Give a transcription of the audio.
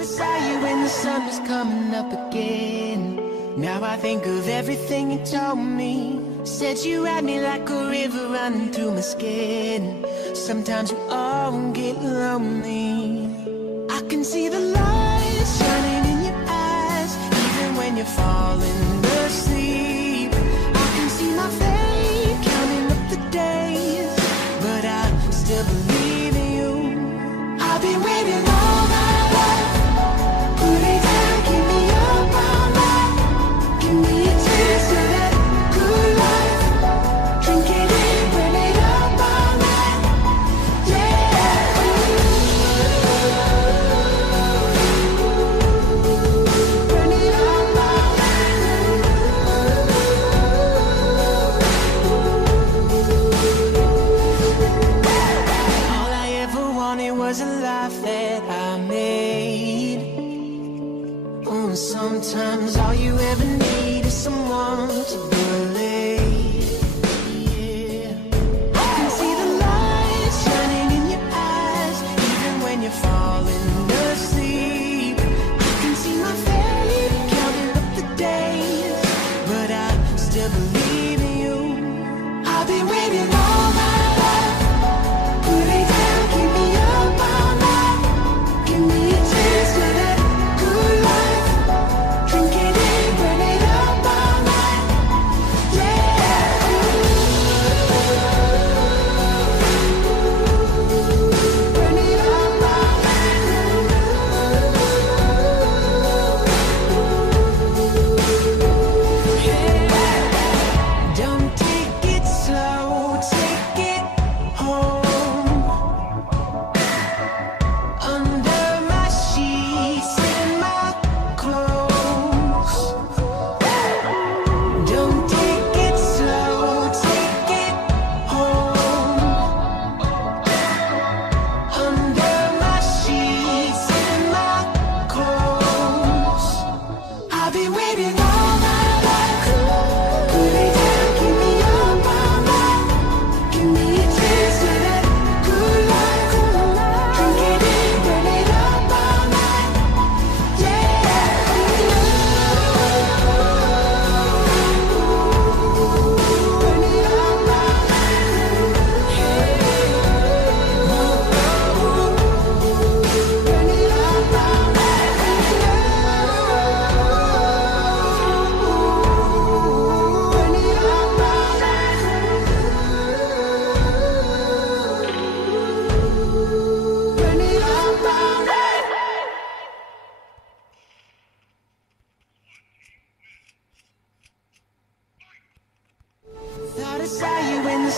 I saw you when the sun was coming up again. Now I think of everything you told me. Said you had me like a river running through my skin. Sometimes we all get lonely. I can see the light shining in your eyes, even when you're falling asleep. I can see my fate counting up the days, but I still believe in you. I've been waiting all my life. Put it down, keep me up all night. Give me a taste of that good life. Drink it in, burn it up all night. Yeah. Burn it up all night. All I ever wanted was a life that I made. Oh, sometimes all you ever need is someone to believe. Yeah. I can see the light shining in your eyes, even when you're falling asleep. I can see my fate counting up the days, but I still believe in you. I've been waiting all my life. Put it down, keep me up all night. Give me a taste of that good life. Drink it in, burn it up all night. Yeah. Burn it up all night. Yeah. Don't take it slow, take it home. Under my sheets, in my clothes. Don't take it slow, take it home. Under my sheets, in my clothes. I've been waiting all my life. Put it down, keep me up all night. Give me a taste of that good life. Drink it in, burn it up all night. Yeah. Burn it up all night. Burn it up all night. Burn it up all night. Burn it up all night. Thought I saw you in the